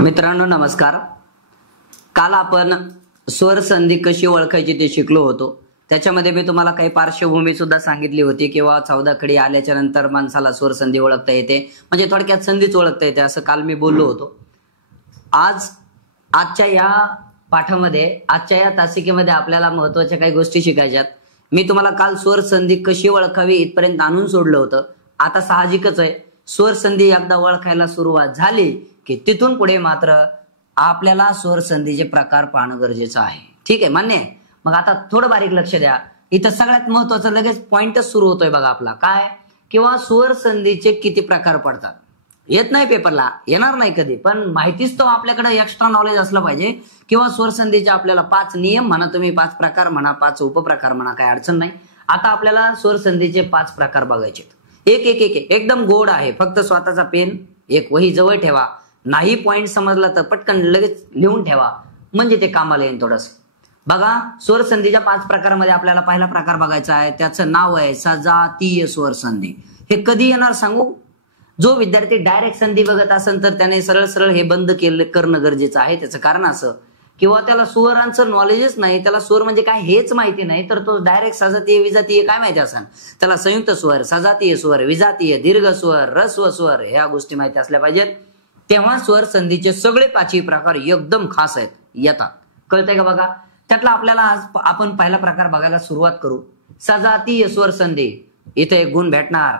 मित्रांनो नमस्कार. काल आपण स्वर संधी कशी ओळखायची ते शिकलो होतो. त्याच्यामध्ये मी तुम्हाला काही पार्श्वभूमी सुद्धा सांगितली होती किंवा 14 खडी आल्याच्या नंतर माणसाला स्वर संधी ओळखता येते, म्हणजे थोडक्यात संधीच ओळखता येते असं काल मी बोललो होतो. आजच्या या पाठामध्ये, आजच्या या तासिकेमध्ये आपल्याला महत्त्वाच्या काही गोष्टी शिकायच्यात. मी तुम्हाला काल स्वर संधी कशी ओळखावी इथपर्यंत आणून सोडलं होतं. आता साहजिकच आहे, स्वर संधी एकदा ओळखायला सुरुवात झाली की तिथून पुढे मात्र आपल्याला स्वर संधीचे प्रकार पाहणं गरजेचं आहे. ठीक आहे, मान्य आहे. मग आता थोडं बारीक लक्ष द्या. इथं सगळ्यात महत्वाचं लगेच पॉइंटच सुरू होतोय बघा आपला, काय किंवा स्वर संधीचे किती प्रकार पडतात. येत नाही पेपरला, येणार नाही कधी, पण माहितीच तो आपल्याकडे एक्स्ट्रा नॉलेज असलं पाहिजे. किंवा स्वर संधीचे आपल्याला 5 नियम म्हणा, तुम्ही 5 प्रकार म्हणा, 5 उपप्रकार म्हणा, काही अडचण नाही. आता आपल्याला स्वर संधीचे 5 प्रकार बघायचे. एक एक एक एकदम गोड आहे. फक्त स्वतःचा पेन एक वही जवळ ठेवा. नाही पॉइंट समजला तर पटकन लगेच लिहून ठेवा, म्हणजे ते कामाला येईल थोडंसं. बघा, स्वर संधीच्या 5 प्रकारामध्ये आपल्याला पहिला प्रकार बघायचा आहे. त्याचं नाव आहे सजातीय स्वर संधी. हे कधी येणार सांगू? जो विद्यार्थी डायरेक्ट संधी बघत असेल तर त्याने सरळ सरळ हे बंद करणं गरजेचं आहे. त्याचं कारण असं, किंवा त्याला स्वरांचं नॉलेजच नाही, त्याला स्वर म्हणजे काय हेच माहिती नाही, तर तो डायरेक्ट सजातीय विजातीय काय माहिती असेल. त्याला संयुक्त स्वर, सजातीय स्वर, विजातीय, दीर्घ स्वर, ऱ्हस्व स्वर ह्या गोष्टी माहिती असल्या पाहिजेत. तेव्हा स्वर संधीचे सगळे 5 प्रकार एकदम खास आहेत, येतात. कळतंय का? बघा, त्यातला आपल्याला आज आपण पहिला प्रकार बघायला सुरुवात करू. सजातीय स्वर संधी. इथे एक गुण भेटणार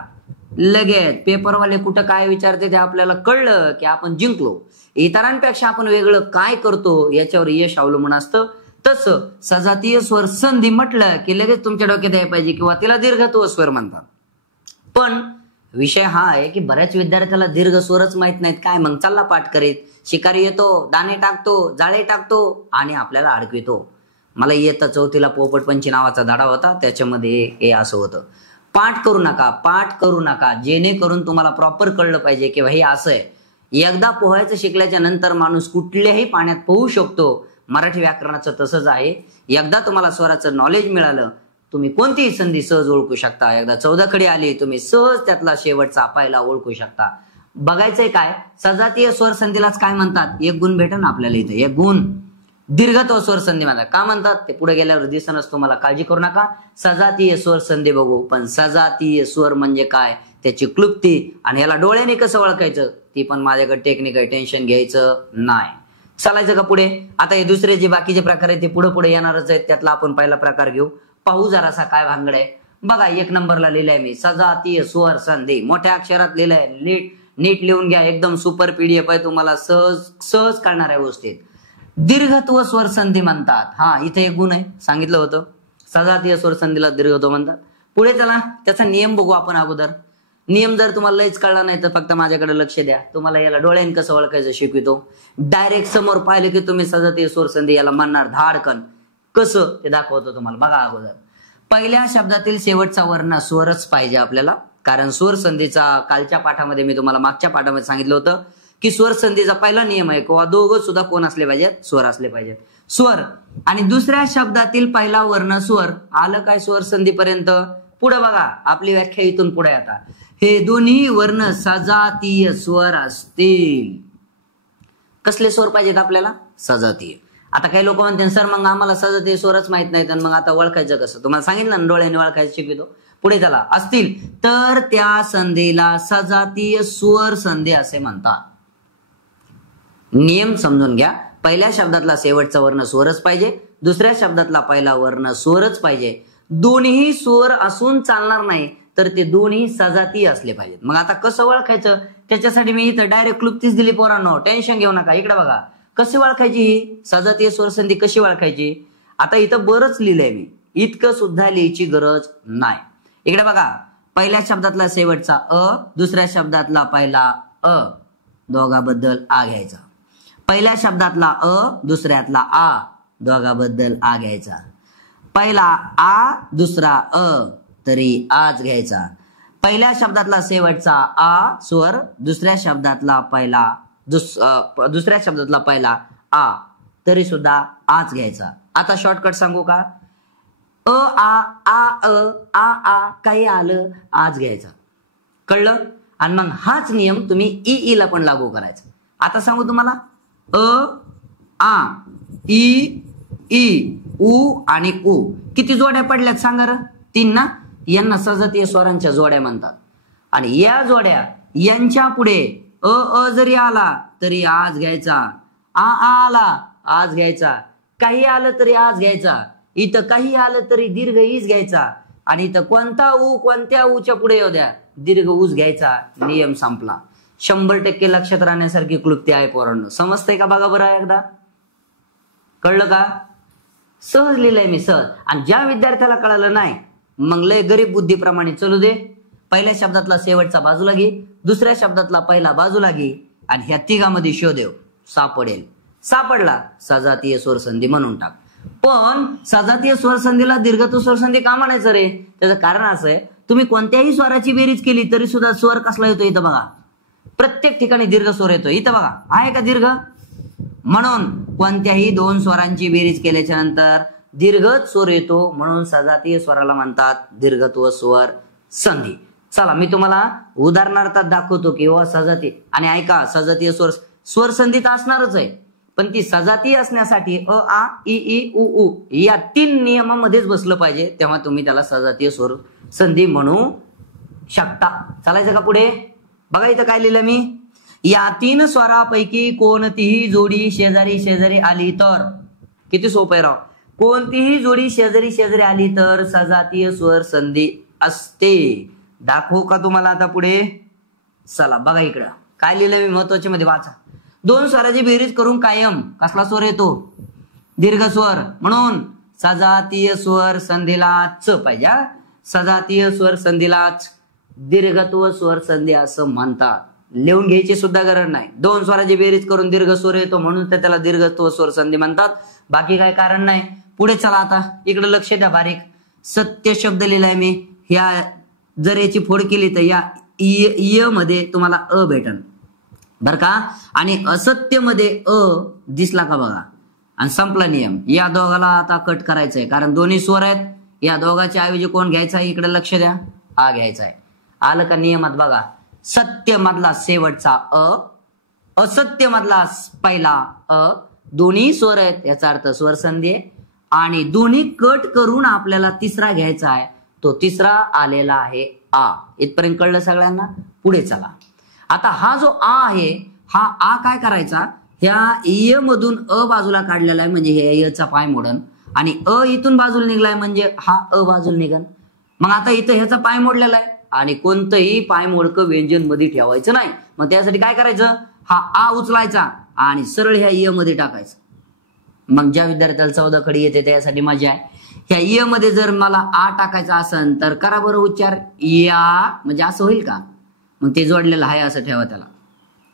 लगेच. पेपरवाले कुठं काय विचारते ते आपल्याला कळलं की आपण जिंकलो. इतरांपेक्षा आपण वेगळं काय करतो याच्यावर यश अवलंबून असतं. तसं सजातीय स्वर संधी म्हटलं की लगेच तुमच्या डोक्यात यायला पाहिजे, किंवा तिला दीर्घत्व स्वर म्हणतात. पण विषय हा आहे की बऱ्याच विद्यार्थ्याला दीर्घ स्वरच माहित नाहीत. काय मग चालला पाठ करीत, शिकारी येतो, दाणे टाकतो, जाळे टाकतो आणि आपल्याला अडकवितो. मला येतं 4थीला पोपटपंची नावाचा धडा होता, त्याच्यामध्ये हे असं होतं. पाठ करू नका, पाठ करू नका, जेणेकरून तुम्हाला प्रॉपर कळलं पाहिजे की हे असं आहे. एकदा पोहायचं शिकल्याच्या नंतर माणूस कुठल्याही पाण्यात पोहू शकतो. मराठी व्याकरणाचं तसंच आहे. एकदा तुम्हाला स्वराचं नॉलेज मिळालं, तुम्ही कोणतीही संधी सहज ओळखू शकता. एकदा 14 खडी आली, तुम्ही सहज त्यातला शेवटचा पहिला ओळखू शकता. बघायचंय काय, सजातीय स्वर संधीलाच काय म्हणतात? एक गुण भेटेल आपल्याला इथे, एक गुण. दीर्घत्व स्वर संधी म्हणतात. का म्हणतात ते पुढे गेल्यावर दिसणच, तुम्हाला काळजी करू नका. सजातीय स्वर संधी बघू. पण सजातीय स्वर म्हणजे काय, त्याची क्लुप्ती आणि याला डोळ्याने कसं ओळखायचं ती पण माझ्याकडे टेक्निक आहे, टेन्शन घ्यायचं नाही. चालायचं का पुढे? आता हे दुसरे जे बाकीचे प्रकार आहेत ते पुढे पुढे येणारच आहेत. त्यातला आपण पहिला प्रकार घेऊ. पाहू जरासा काय भानगड आहे. बघा, 1 नंबरला लिहिलंय मी सजातीय स्वर संधी. मोठ्या अक्षरात लिहिलंय, नीट लिहून घ्या. एकदम सुपर पीडीएफ आहे, तुम्हाला सहज कळणाऱ्या गोष्टीत. दीर्घत्व स्वर संधी म्हणतात. हा, इथे एक गुण आहे, सांगितलं होतं. सजातीय स्वर संधीला दीर्घत्व म्हणतात. पुढे चला, त्याचा नियम बघू आपण अगोदर. नियम जर तुम्हाला लयच कळला नाही तर फक्त माझ्याकडे लक्ष द्या. तुम्हाला याला डोळ्याने कसं ओळखायचं शिकवितो. डायरेक्ट समोर पाहिलं की तुम्ही सजातीय स्वर संधी याला म्हणणार धाडकन. कसं ते दाखवतो तुम्हाला. बघा, अगोदर पहिल्या शब्दातील शेवटचा वर्ण स्वरच पाहिजे आपल्याला. कारण स्वर संधीचा कालच्या पाठामध्ये मी तुम्हाला मागच्या पाठामध्ये सांगितलं होतं की स्वर संधीचा पहिला नियम आहे, किंवा दोघं सुद्धा कोण असले पाहिजेत? स्वर असले पाहिजेत. स्वर आणि दुसऱ्या शब्दातील पहिला वर्ण स्वर. आलं काय स्वर संधीपर्यंत? पुढे बघा, आपली व्याख्या इथून पुढे. आता हे दोन्ही वर्ण सजातीय स्वर असतील. कसले स्वर पाहिजेत आपल्याला? सजातीय. आता काही लोक म्हणते सर मग आम्हाला सजातीय स्वरच माहित नाहीत, आणि मग आता ओळखायचं कसं? तुम्हाला सांगितलं ना, डोळ्याने ओळखायचं शिकवितो. पुढे चला, असतील तर त्या संधीला सजातीय स्वर संधी असे म्हणतात. नियम समजून घ्या. पहिल्या शब्दातला शेवटचा वर्ण स्वरच पाहिजे, दुसऱ्या शब्दातला पहिला वर्ण स्वरच पाहिजे. दोन्ही स्वर असून चालणार नाही, तर ते दोन्ही सजातीय असले पाहिजेत. मग आता कसं ओळखायचं? त्याच्यासाठी मी इथं डायरेक्ट क्लुप्तीच दिली पोरांनो, टेन्शन घेऊ नका. इकडे बघा, कशी ओळखायची ही सजातीय स्वर संधी, कशी ओळखायची? आता इथं बरंच लिहिलंय मी, इतकं सुद्धा लिहायची गरज नाही. इकडे बघा, पहिल्या शब्दातला शेवटचा अ, दुसऱ्या शब्दातला पहिला अ, दोघाबद्दल आ घ्यायचा. पहिल्या शब्दातला अ, दुसऱ्यातला आ, दोघाबद्दल आ घ्यायचा. पहिला आ, दुसरा अ, तरी आज घ्यायचा. पहिल्या शब्दातला शेवटचा आ स्वर, दुसऱ्या शब्दातला पहिला आ, तरी सुद्धा आज घ्यायचा. आता शॉर्टकट सांगू का? अ आ काही आलं, आज घ्यायचा. कळलं? आणि मग हाच नियम तुम्ही ई ला पण लागू करायचा. आता सांगू तुम्हाला, अ आ ई ई उ आणि उ किती जोड्या पडल्यात सांगा रे? 3 ना. यांना सजातीय स्वरांच्या जोड्या म्हणतात. आणि या जोड्या यांच्या पुढे अ जरी आला तरी आज घ्यायचा, आ आला आज घ्यायचा, काही आलं तरी आज घ्यायचा, इथं काही आलं तरी दीर्घ ईच घ्यायचा, आणि इथं कोणत्या ऊच्या पुढे येऊ द्या दीर्घ ऊच घ्यायचा. नियम संपला. 100% लक्षात राहण्यासारखी क्लुप्ती आहे पोरांनो. समजतंय का? बघा बरं एकदा. कळलं का? सहज लिहिलंय मी, सहज. आणि ज्या विद्यार्थ्याला कळालं नाही मग लय गरीब बुद्धीप्रमाणे चलू दे. पहिल्या शब्दातला शेवटचा बाजूला घे, दुसऱ्या शब्दातला पहिला बाजूला घे, आणि ह्या तिघामध्ये शोधेव सापडेल. सापडला सजातीय स्वरसंधी म्हणून टाक. पण सजातीय स्वरसंधीला दीर्घत्व स्वरसंधी का म्हणायचं रे? त्याचं कारण असं आहे, तुम्ही कोणत्याही स्वराची बेरीज केली तरी सुद्धा स्वर कसला येतो इथं बघा. प्रत्येक ठिकाणी दीर्घ स्वर येतो. इथं बघा आहे का दीर्घ? म्हणून कोणत्याही 2 स्वरांची बेरीज केल्याच्या नंतर दीर्घच स्वर येतो. म्हणून सजातीय स्वराला म्हणतात दीर्घत्व स्वर संधी. चला मी तुम्हाला उदाहरणार्थात दाखवतो की सजातीय. आणि ऐका, सजातीय स्वर संधी तर असणारच आहे, पण ती सजातीय असण्यासाठी अ आ ई ई उ उ या 3 नियमामध्येच बसलं पाहिजे, तेव्हा तुम्ही त्याला सजातीय स्वर संधी म्हणू शकता. चालायचं का पुढे? बघा इथं काय लिहिलं मी. या 3 स्वरापैकी कोणतीही जोडी शेजारी शेजारी आली तर, किती सोपं आहे राव. कोणतीही जोडी शेजारी शेजारी आली तर सजातीय स्वर संधी असते. दाखवू का तुम्हाला आता पुढे? चला बघा इकडं काय लिहिलं मी, महत्वाचे मध्ये वाचा. 2 स्वराची बेरीज करून कायम कसला स्वर येतो? दीर्घ स्वर. म्हणून सजातीय स्वर संधीला च पाहिजे. सजातीय स्वर संधीलाच दीर्घत्व स्वर संधी असं म्हणतात. लिहून घ्यायची सुद्धा गरज नाही. 2 स्वराची बेरीज करून दीर्घ स्वर येतो म्हणून त्याला दीर्घत्व स्वर संधी म्हणतात. बाकी काय कारण नाही. पुढे चला आता इकडे लक्ष द्या बारीक. सत्य शब्द लिहिलाय मी. ह्या जर याची फोड केली तर या य मध्ये तुम्हाला अ भेटन बर का. आणि असत्य मध्ये अ दिसला का बघा. आणि संपला नियम. या दोघाला आता कट करायचंय कारण दोन्ही स्वर आहेत. या दोघाच्या ऐवजी कोण घ्यायचा आहे इकडे लक्ष द्या. आ घ्यायचा आहे. आलं का नियमात बघा. सत्य मधला शेवटचा अ, असत्य मधला पहिला अ, दोन्ही स्वर आहेत याचा अर्थ स्वर संधी आहे. आणि दोन्ही कट करून आपल्याला तिसरा घ्यायचा आहे. तो तिसरा आलेला आहे आ. इथपर्यंत कळलं सगळ्यांना? पुढे चला. आता हा जो आ आहे हा आ काय करायचा, ह्या य मधून अ बाजूला काढलेला आहे म्हणजे हे यचा पाय मोडन, आणि अ इथून बाजूला निघलाय म्हणजे हा अ बाजूला निघन. मग आता इथं ह्याचा पाय मोडलेला आहे आणि कोणतंही पाय मोडकं व्यंजन मध्ये ठेवायचं नाही. मग त्यासाठी काय करायचं, हा आ उचलायचा आणि सरळ ह्या य मध्ये टाकायचं. मग ज्या विद्यार्थ्याला 14 खडी येते त्यासाठी मजा आहे. ह्या य मध्ये जर मला आ टाकायचा असेल तर करा बरं उच्चार, या म्हणजे असं होईल का? मग ते जोडलेलं आहे असं ठेवा त्याला.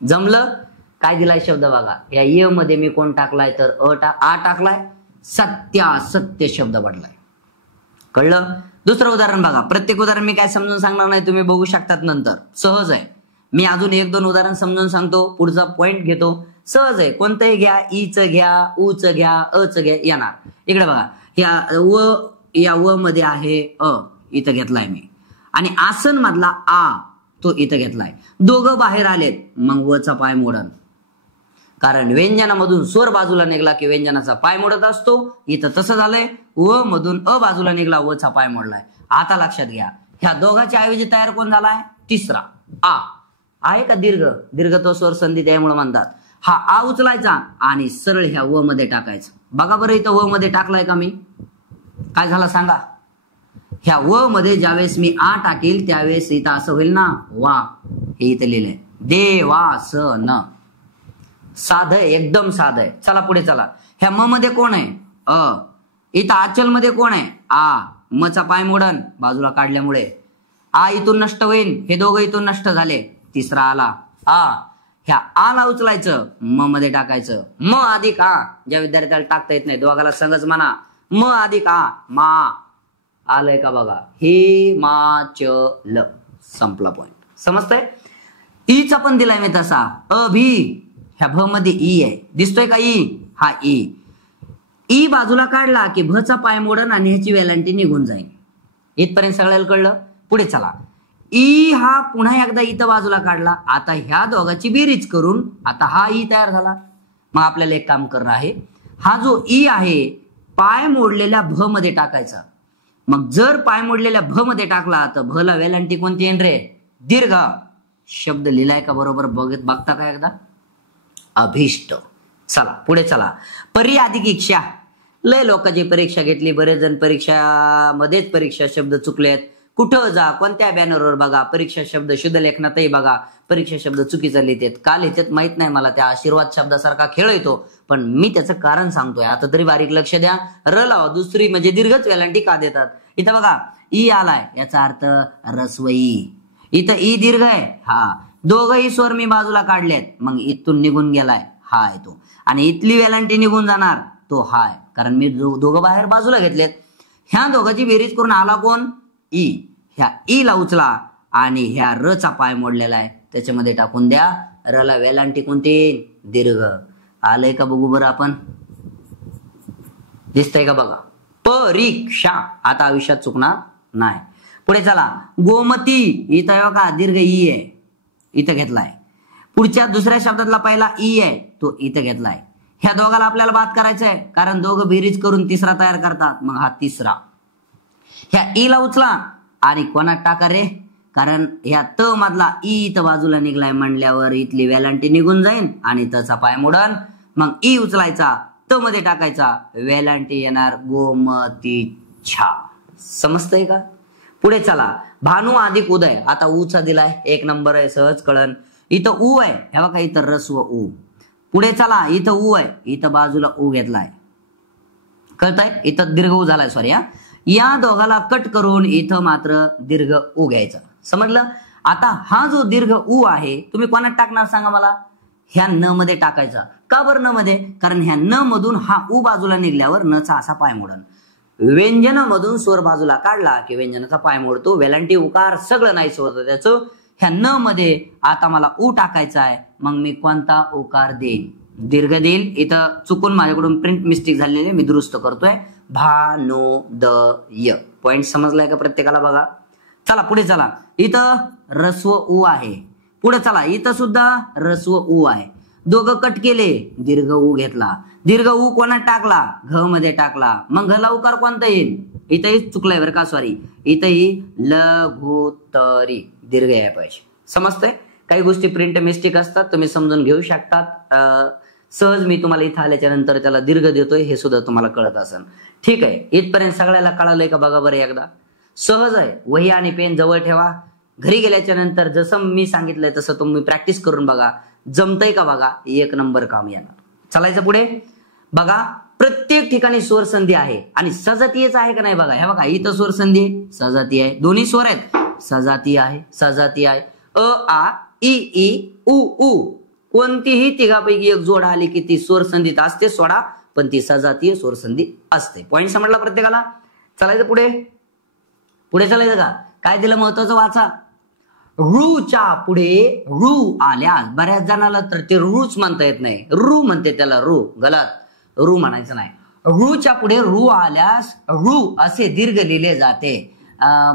जमलं? काय दिलाय शब्द बघा. या य मध्ये मी कोण टाकलाय तर आ टाकलाय. सत्य शब्द पडलाय. कळलं? दुसरं उदाहरण बघा. प्रत्येक उदाहरण मी काय समजून सांगणार नाही, तुम्ही बघू शकतात नंतर. सहज आहे. मी अजून 1-2 उदाहरण समजून सांगतो, पुढचा पॉइंट घेतो. सहज आहे. कोणतंही घ्या, ईच घ्या, उच घ्या, अच घ्या, येणार. इकडे बघा. या व मध्ये आहे अ, इथं घेतलाय मी. आणि आसन मधला आ तो इथं घेतलाय. दोघं बाहेर आलेत मग वचा पाय मोडन. कारण व्यंजनामधून स्वर बाजूला निघला की व्यंजनाचा पाय मोडत असतो. इथं तसं झालंय. व मधून अ बाजूला निघला, वचा पाय मोडलाय. आता लक्षात घ्या, ह्या दोघांच्या ऐवजी तयार कोण झालाय? तिसरा आ. आहे का दीर्घत्व स्वर संधी त्यामुळे म्हणतात. हा आ उचलायचा आणि सरळ ह्या व मध्ये टाकायचं. बघा बरं इथं व मध्ये टाकलाय का मी? काय झालं सांगा. ह्या व मध्ये ज्यावेळेस मी आ टाकील त्यावेळेस इथं असं होईल ना, वा. हे इथं लिहिलंय देवासन. साध, एकदम साध आहे. चला पुढे चला. ह्या म मध्ये कोण आहे? अ. इथं आचल मध्ये कोण आहे? आ. मचा पाय मोडन बाजूला काढल्यामुळे. आ इथून नष्ट होईल. हे दोघं इथून नष्ट झाले. तिसरा आला आ. ह्या आला उचलायचं, म मध्ये टाकायचं. म अधिक आ. ज्या विद्यार्थ्याला टाकता येत नाही दोघाला संगच म्हणा. म अधिक आ, मा. आलंय का बघा. हिमाचल. संपला पॉइंट. समजतंय? ईचा पण दिलाय मी तसा. अभि. ह्या भ मध्ये ई आहे. दिसतोय का ई? हा ई. ई बाजूला काढला की भचा पाय मोडन आणि ह्याची वेलांटी निघून जाईल. इथपर्यंत सगळ्याला कळलं? पुढे चला. ई हा पुन्हा एकदा इथं बाजूला काढला. आता ह्या दोघांची बेरीज करून आता हा ई तयार झाला. मग आपल्याला एक काम करणं आहे, हा जो ई आहे पाय मोडलेल्या भ मध्ये टाकायचा. मग जर पाय मोडलेल्या भ मध्ये टाकला तर भ ला वेलांटी कोणती येईल रे? दीर्घ. शब्द लिहिलाय का बरोबर बघता का एकदा? अभिष्ट. चला पुढे चला. परी अधिक इच्छा. लय लोकांची परीक्षा घेतली, बरेच जण परीक्षामध्येच परीक्षा शब्द चुकलेत. कुठं जा, कोणत्या बॅनरवर बघा, परीक्षा शब्द शुद्ध लेखनातही बघा परीक्षा शब्द चुकीचा लिहितात. का लिहितात माहित नाही मला, त्या आशीर्वाद शब्दासारखा खेळ येतो, पण मी त्याचं कारण सांगतोय. आता तरी बारीक लक्ष द्या. र लावा, दुसरी म्हणजे दीर्घच वेलांटी का देतात. इथं बघा ई आलाय, याचा अर्थ रस्वई. इथं ई दीर्घ आहे, हा. दोघही स्वर मी बाजूला काढलेत, मग इथून निघून गेलाय हा आहे तो, आणि इथली वेलांटी निघून जाणार तो हाय, कारण मी दोघं बाहेर बाजूला घेतलेत. ह्या दोघांची बेरीज करून आला कोण? ई. ह्या ई ला उचला आणि ह्या र चा पाय मोडलेला आहे त्याच्यामध्ये टाकून द्या. र ला वेलांटी कोणती? दीर्घ. आलंय का बघू बरं आपण? दिसतंय का बघा? परीक्षा. आता आयुष्यात चुकणार नाही. पुढे चला. गोमती. इथं बघा दीर्घ ई आहे, इथं घेतलाय. पुढच्या दुसऱ्या शब्दातला पहिला ई आहे तो इथं घेतलाय. ह्या दोघाला आपल्याला बात करायचंय, कारण दोघं बेरीज करून तिसरा तयार करतात, मग हा तिसरा. ह्या ई ला उचला आणि कोणात टाका रे? कारण ह्या त मधला ई इथं बाजूला निघलाय म्हणल्यावर इथली वेलांटी निघून जाईल आणि तचा पाय मोडन. मग ई उचलायचा, त मध्ये टाकायचा, वेलांटी येणार गोमतीच्छा. समजतंय का? पुढे चला. भानू अधिक उदय. आता ऊ चा दिलाय, एक नंबर आहे, सहज कळन. इथं ऊ आहे, हे बघा इथं रस्व ऊ. पुढे चला. इथं ऊ आहे, इथं बाजूला ऊ घेतलाय, कळतंय? इथं दीर्घ ऊ झालाय, सॉरी हा. या दोघाला कट करून इथं मात्र दीर्घ ऊ घ्यायचं. समजलं? आता हा जो दीर्घ ऊ आहे तुम्ही कोणात टाकणार सांगा मला? ह्या न मध्ये टाकायचा. का बरं न मध्ये? कारण ह्या न मधून हा ऊ बाजूला निघल्यावर न चा असा पाय मोडन. व्यंजन मधून स्वर बाजूला काढला की व्यंजनाचा पाय मोडतो. वेलांटी उकार सगळं नाहीच होतं त्याचं. ह्या न मध्ये आता मला ऊ टाकायचा आहे, मग मी कोणता उकार देईन? दीर्घ देईल. इथं चुकून माझ्याकडून प्रिंट मिस्टेक झालेली आहे, मी दुरुस्त करतोय. भानोदय. पॉइंट समजलाय का प्रत्येकाला? बघा. चला पुढे चला. इथं रस्व ऊ आहे. पुढे चला. इथं सुद्धा रस्व ऊ आहे. दोघं कट केले, दीर्घ ऊ घेतला. दीर्घ ऊ कोणात टाकला? घ मध्ये टाकला. मग घ ला उकार कोणता येईल? इथंही चुकलंय बरं का, सॉरी. इथंही लघुतरी दीर्घ याय पाहिजे. समजतंय? काही गोष्टी प्रिंट मिस्टेक असतात, तुम्ही समजून घेऊ शकतात. सहज मी तुम्हाला इथं आल्याच्या नंतर त्याला दीर्घ देतोय हे सुद्धा तुम्हाला कळत असेल. ठीक आहे, इथपर्यंत सगळ्याला कळालंय का बघा बरं एकदा? सहज आहे. वही आणि पेन जवळ ठेवा. घरी गेल्याच्या नंतर जसं मी सांगितलंय तसं तुम्ही प्रॅक्टिस करून बघा. जमतंय का बघा? एक नंबर काम येणार. चालायचं पुढे. बघा प्रत्येक ठिकाणी स्वर संधी आहे आणि सजातीयच आहे का नाही बघा. हे बघा इथं स्वर संधी आहे, सजाती आहे. दोन्ही स्वर आहेत, सजाती आहे, सजाती आहे. अ आ इ ई उ उ. कोणतीही तिघापैकी एक जोड आली की ती स्वर संधीत असते, सोडा, पण ती सजातीय स्वर संधी असते. पॉइंट समजला प्रत्येकाला? चालायचं पुढे. पुढे चालायचं का? काय दिलं महत्वाचं वाचा. रूच्या पुढे रू आल्यास बऱ्याच जणाला तर ते रूच म्हणता येत नाही, रू म्हणते त्याला. रू गलत, रू म्हणायचं नाही. रूच्या पुढे रू आल्यास रू असे दीर्घ लिहिले जाते.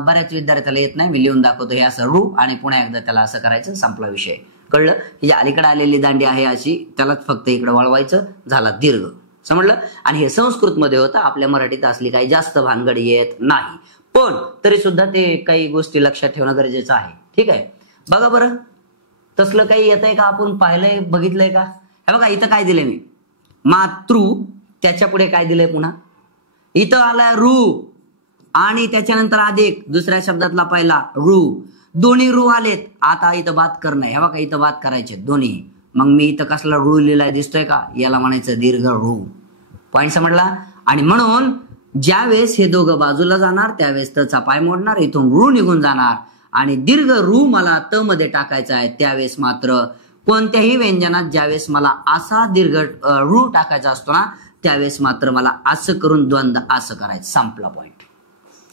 बऱ्याच विद्यार्थ्याला येत नाही, मी लिहून दाखवतो. हे असं रू आणि पुन्हा एकदा त्याला असं करायचं, संपला विषय. कळलं? ही अलीकडे आलेली दांडी आहे अशी, त्यालाच फक्त इकडे वळवायचं, झाला दीर्घ. समजलं? आणि हे संस्कृत मध्ये होतं, आपल्या मराठीत असली काही जास्त भानगड येत नाही, पण तरी सुद्धा ते काही गोष्टी लक्षात ठेवणं गरजेचं आहे. ठीक आहे, बघा बरं तसलं काही येत आहे का? आपण पाहिलंय, बघितलंय का? हे बघा इथं काय दिलंय मी, मातृ, त्याच्या पुढे काय दिलंय पुन्हा? इथं आलाय रू आणि त्याच्यानंतर अधिक, दुसऱ्या शब्दातला पहिला रू. दोन्ही रू आलेत. आता इथं बात करणं. हे बघा इथं बात करायचे दोन्ही. मग मी इथं कसला रू लिहिलाय दिसतोय का? याला म्हणायचं दीर्घ रू. पॉइंट समजला? आणि म्हणून ज्यावेळेस हे दोघं बाजूला जाणार त्यावेळेस तचा पाय मोडणार, इथून रू निघून जाणार आणि दीर्घ रू मला त मध्ये टाकायचा आहे. त्यावेळेस मात्र कोणत्याही व्यंजनात ज्यावेळेस मला असा दीर्घ रू टाकायचा असतो ना, त्यावेळेस मात्र मला असं करून द्वंद्व असं करायचं. संपला पॉइंट.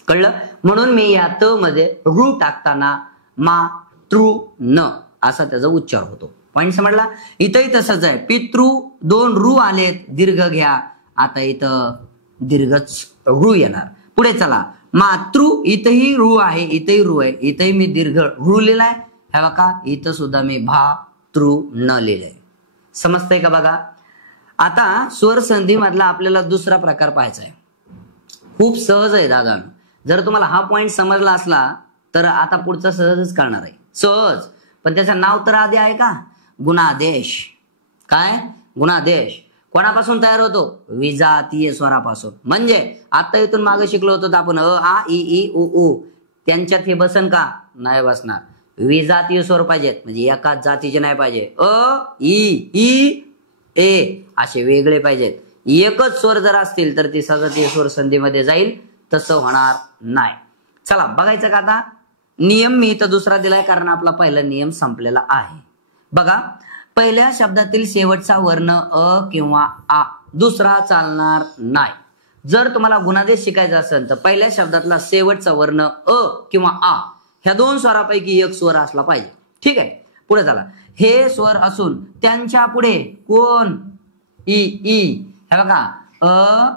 कळलं? म्हणून मी या त मध्ये रू टाकताना मा तृ न असा त्याचा उच्चार होतो. पॉइंट समजला? इथंही तसंच आहे. पितृ, दोन रू आलेत, दीर्घ घ्या. आता इथं दीर्घच रू येणार. पुढे चला. मातृ, इथंही रू आहे, इथंही रू आहे, इथंही मी दीर्घ रू लिहिलाय. हे बघा इथं सुद्धा मी भा तृ न लिहिलंय. समजतंय का बघा? आता स्वर संधी मधला आपल्याला दुसरा प्रकार पाहायचा आहे. खूप सहज आहे दादा. जर तुम्हाला हा पॉइंट समजला असला तर आता पुढचा सहजच कळणार आहे. सहज. पण त्याचं नाव तर आधी आहे का? गुणादेश. काय? गुणादेश. कोणापासून तयार होतो? विजातीय स्वरापासून. म्हणजे आता इथून मागे शिकलो होतो आपण अ आ इ ई उ ऊ. त्यांच्यात हे बसन का? नाही बसणार. विजातीय स्वर पाहिजेत, म्हणजे एकाच जातीचे नाही पाहिजे. अ ई ए असे वेगळे पाहिजेत. एकच स्वर जर असतील तर ती सजातीय स्वर संधीमध्ये जाईल, तसं होणार नाही. चला बघायचं का आता? नियम मी इथं दुसरा दिलाय कारण आपला पहिला नियम संपलेला आहे. बघा, पहिल्या शब्दातील शेवटचा वर्ण अ किंवा आ दुसरा चालणार नाही. जर तुम्हाला गुणादेश शिकायचा असेल तर पहिल्या शब्दातला शेवटचा वर्ण अ किंवा आ ह्या दोन स्वरापैकी एक स्वर असला पाहिजे. ठीक आहे, पुढे चला. हे स्वर असून त्यांच्या पुढे कोण? ई. हे बघा, अ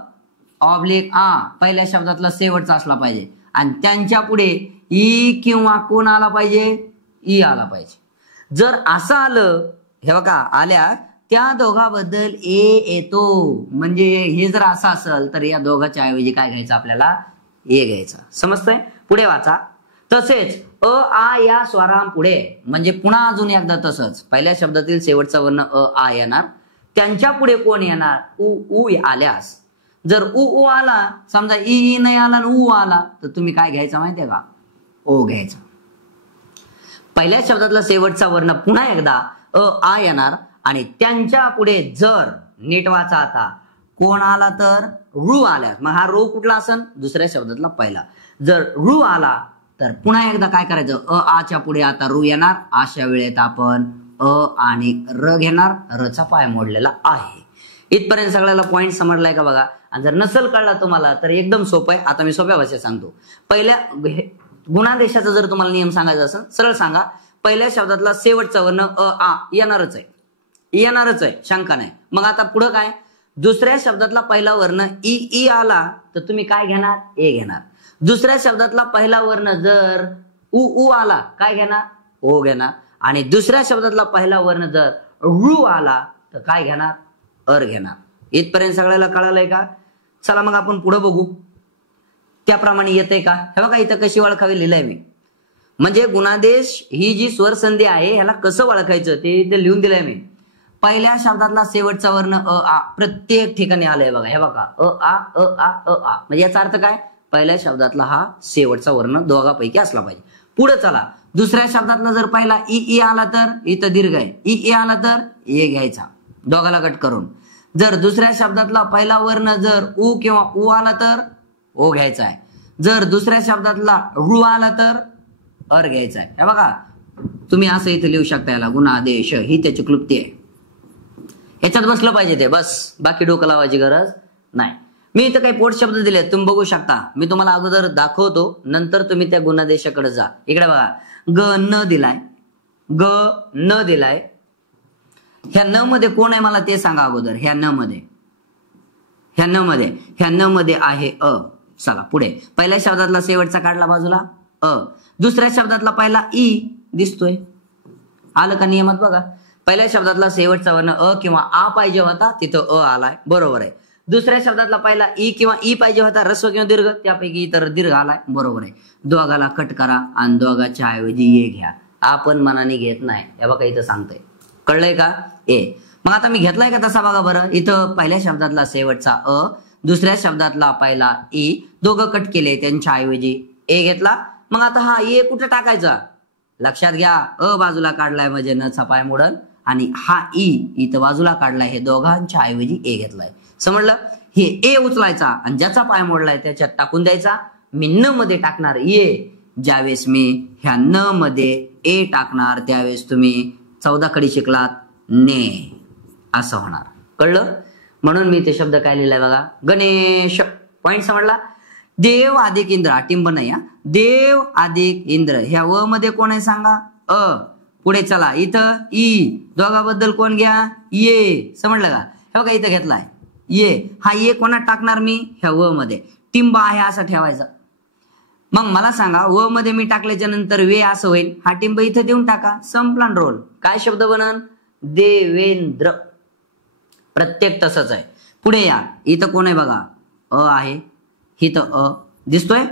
ऑब्लिक आ पहिल्या शब्दातला शेवटचा असला पाहिजे आणि त्यांच्या पुढे ई किंवा कोण आला पाहिजे? ई आला पाहिजे. जर असं आलं, हे बघा आल्या, त्या दोघांबद्दल ए येतो. म्हणजे हे जर असं असेल तर या दोघांच्या ऐवजी काय घ्यायचं आपल्याला? ए घ्यायचा. समजतंय? पुढे वाचा. तसेच अ आ या स्वरांपुढे, म्हणजे पुन्हा अजून एकदा तसंच पहिल्या शब्दातील शेवटचा वर्ण अ आ येणार. त्यांच्या पुढे कोण येणार? उ आल्यास. जर उ आला, समजा ई नाही आला आणि उ आला, तर तुम्ही काय घ्यायचं माहितीये का? ओ घ्यायचा. पहिल्या शब्दातला शेवटचा वर्ण पुन्हा एकदा अ आ येणार आणि त्यांच्या पुढे जर नीट वाचा आता कोण आला तर रू आल्यास, मग हा रू कुठला असन? दुसऱ्या शब्दातला पहिला. जर रू आला तर पुन्हा एकदा काय करायचं? अ आच्या पुढे आता रू येणार. अशा वेळेत आपण अ आणि र घेणार. रचा पाय मोडलेला आहे. इथपर्यंत सगळ्याला पॉइंट समजलाय का बघा? आणि जर नसेल कळला तुम्हाला तर एकदम सोपं आहे. आता मी सोप्या भाषेत सांगतो. पहिल्या गुणादेशाचा जर तुम्हाला नियम सांगायचा असेल सरळ सांगा. पहिल्या शब्दातला शेवटचा वर्ण अ आ येणारच आहे, शंका नाही. मग आता पुढे काय? दुसऱ्या शब्दातला पहिला वर्ण ई आला तर तुम्ही काय घेणार? ए घेणार. दुसऱ्या शब्दातला पहिला वर्ण जर उ आला काय घेणार? ओ घेणार. आणि दुसऱ्या शब्दातला पहिला वर्ण जर रू आला तर काय घेणार? अर घेणार. इथपर्यंत सगळ्याला कळालंय का? चला मग आपण पुढे बघू त्याप्रमाणे येते का. हे बघा इथं कशी ओळखावी लिहिलंय मी. म्हणजे गुणादेश ही जी स्वर संधी आहे ह्याला कसं ओळखायचं ते इथे लिहून दिलंय मी. पहिल्या शब्दातला शेवटचा वर्ण अ आ प्रत्येक ठिकाणी आलाय बघा. हे बघा अ आ म्हणजे याचा अर्थ काय? पहिल्या शब्दातला हा शेवटचा वर्ण दोघांपैकी असला पाहिजे. पुढे चला. दुसऱ्या शब्दातला जर पहिला ई आला तर इथं दीर्घ आहे. ई आला तर ए घ्यायचा दोघाला कट करून. जर दुसऱ्या शब्दातला पहिला वर्ण जर उ किंवा उ आला तर ओ घ्यायचा आहे. जर दुसऱ्या शब्दातला रू आला तर अर घ्यायचा आहे. हे बघा तुम्ही असं इथे लिहू शकता. याला गुणादेश ही त्याची क्लुप्ती आहे. याच्यात बसलं पाहिजे ते बस, बाकी डोकं लावायची गरज नाही. मी इथं काही पोट शब्द दिले तुम्ही बघू शकता. मी तुम्हाला अगोदर दाखवतो, नंतर तुम्ही त्या गुणादेशाकडे जा. इकडे बघा ग न दिलाय, ग न दिलाय. ह्या न मध्ये कोण आहे मला ते सांगा अगोदर. ह्या न मध्ये आहे अ. चला पुढे. पहिल्या शब्दातला शेवटचा काढला बाजूला अ. दुसऱ्या शब्दातला पहिला ई दिसतोय. आलं का नियमात? बघा पहिल्या शब्दातला शेवटचा वर्ण अ किंवा आ पाहिजे होता, तिथं अ आलाय, बरोबर आहे. दुसऱ्या शब्दातला पहिला ई किंवा ई पाहिजे होता, ह्रस्व किंवा दीर्घ, त्यापैकी इतर दीर्घ आलाय, बरोबर आहे. दोघाला कट करा आणि दोघाच्या ऐवजी ए घ्या. आपण मनाने घेत नाही. हे बघा इथं सांगतंय. कळलंय का? ए. मग आता मी घेतलाय का तसा बघा बरं. इथं पहिल्या शब्दातला शेवटचा अ, दुसऱ्या शब्दातला पहिला ई, दोघं कट केले, त्यांच्या ऐवजी ए घेतला. मग आता हा ए कुठे टाकायचा? लक्षात घ्या. अ बाजूला काढलाय म्हणजे नचा पाय मोडल आणि हा ई इथं बाजूला काढलाय, हे दोघांच्या ऐवजी ए घेतलाय. समजलं? हे ए उचलायचा आणि ज्याचा पाय मोडलाय त्याच्यात टाकून द्यायचा. मी न मध्ये टाकणार ए. ज्यावेळेस मी ह्या न मध्ये ए टाकणार त्यावेळेस तुम्ही 14 कडे शिकलात ने असं होणार. कळलं? म्हणून मी ते शब्द काय लिहिलाय बघा. गणेश. पॉइंट समजला? देव अधिक इंद्र. टिंब नाही हा. देव अधिक इंद्र. ह्या व मध्ये कोण आहे सांगा? अ. पुढे चला. इथं ई. दोघांबद्दल कोण घ्या? ये. समजलं का? हे बघा इथं घेतलाय ये. हा ये कोणात टाकणार मी? ह्या व मध्ये. टिंब आहे असं ठेवायचं. मग मला सांगा व मध्ये मी टाकल्याच्या नंतर वे असं होईल. हा टिंब इथं देऊन टाका. संपला रोल. काय शब्द बनन? देवेंद्र. प्रत्येक तसंच आहे. पुढे या, इथं कोण आहे बघा, अ आहे, इथं अ दिसतोय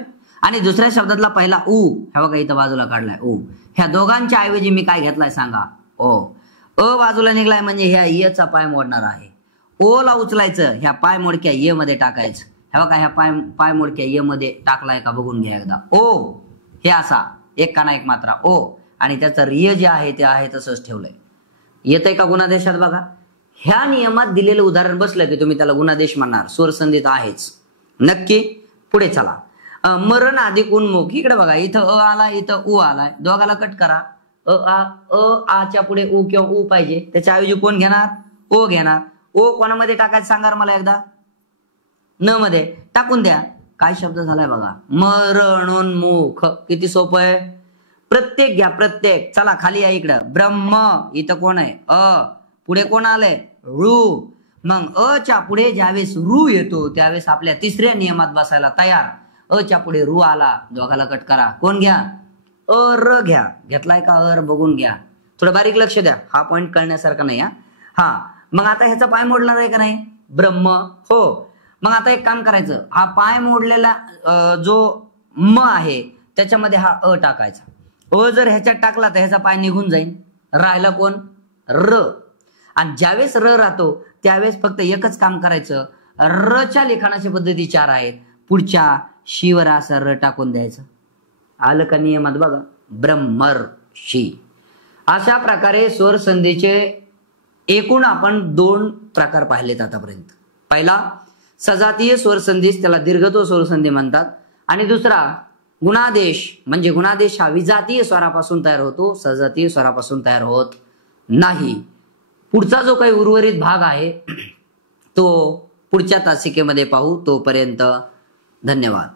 आणि दुसऱ्या शब्दातला पहिला उ हे बघा इथं बाजूला काढलाय उ. ह्या दोघांच्या ऐवजी मी काय घेतलाय सांगा, ओ. अ बाजूला निघलाय म्हणजे ह्या यचा पाय मोडणार आहे. ओ ला उचलायचं, ह्या पाय मोडक्या य मध्ये टाकायचं. हे बघा ह्या पाय मोडक्या य मध्ये टाकलाय का बघून घ्या एकदा. ओ हे असा एक काना एक मात्रा ओ आणि त्याचं रिय जे आहे ते आहे तसंच ठेवलंय. येतंय का गुणादेशात बघा. ह्या नियमात दिलेलं उदाहरण बसलं की तुम्ही त्याला गुणादेश म्हणणार. स्वर संधीत आहेच नक्की. पुढे चला, मरण अधिक उन्मुख. इकडे बघा इथं अ आला इथं उ आलाय, दोघाला कट करा. आच्या पुढे उ किंवा उ पाहिजे, त्याच्या ऐवजी कोण घेणार, ओ घेणार. ओ कोणामध्ये टाकायचं सांगा मला एकदा, न मध्ये टाकून द्या. काय शब्द झालाय बघा, मरणोन्मुख. किती सोपं आहे. प्रत्येक घ्या प्रत्येक. चला खाली या इकडं, ब्रह्म इथं कोण आहे अ, पुढे कोण आलंय रू. मग अ च्या पुढे ज्यावेळेस रू येतो त्यावेळेस आपल्या तिसऱ्या नियमात बसायला तयार. अ च्या पुढे रू आला, दोघाला कट करा. कोण घ्या, अर घ्या. घेतलाय का अर बघून घ्या, थोडं बारीक लक्ष द्या, हा पॉइंट कळण्यासारखा नाही. हा मग आता ह्याचा पाय मोडणार आहे का नाही, ब्रह्म हो. मग आता एक काम करायचं, हा पाय मोडलेला जो म आहे त्याच्यामध्ये हा अ टाकायचा. अ जर ह्याच्यात टाकला तर ह्याचा पाय निघून जाईल, राहिला कोण र. आणि ज्यावेळेस र राहतो त्यावेळेस फक्त एकच काम करायचं, रच्या लिखाणाची पद्धती 4 आहेत. पुढच्या शीवर असं र टाकून द्यायचं. आलं का नियमात बघा, ब्रह्मर्षी. अशा प्रकारे स्वर संधीचे एकूण आपण 2 प्रकार पाहिलेत आतापर्यंत. पहिला सजातीय स्वर संधीस, त्याला दीर्घत्व स्वर संधी म्हणतात. आणि दुसरा गुणादेश, म्हणजे गुणादेश हा विजातीय स्वरापासून तयार होतो, सजातीय स्वरापासून तयार होत नाही. पुढचा जो काही उर्वरित भाग आहे तो पुढच्या तासिकेमध्ये पाहू. तोपर्यंत धन्यवाद.